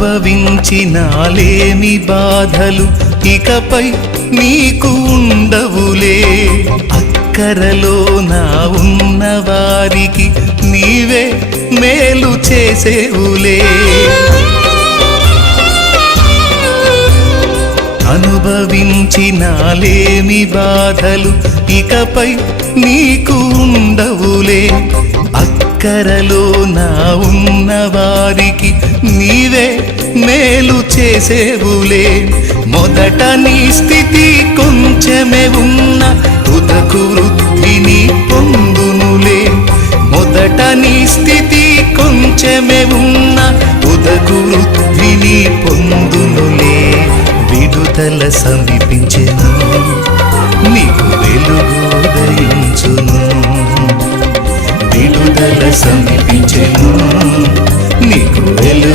అనుభవించినాలేమి బాధలు ఇకపై నీకు ఉండవులే. అక్కరలో నా ఉన్న వారికి నీవే మేలు చేసేవులే. అనుభవించినాలేమి బాధలు ఇకపై నీకు ఉండవులే. అక్కరలో నా ఉన్న వారికి నీవే మేలు చేసేవులే. మొదట నీ స్థితి కొంచెమే ఉన్న తుదకు వృద్ధిని పొందునులే. మొదట నీ స్థితి కొంచెమే ఉన్న తుదకు వృద్ధిని పొందునులే. విడుదల సమీపించెను, నీకు వెలుగు ఉదయించును. విడుదల సమీపించెను, నీకు వెలుగు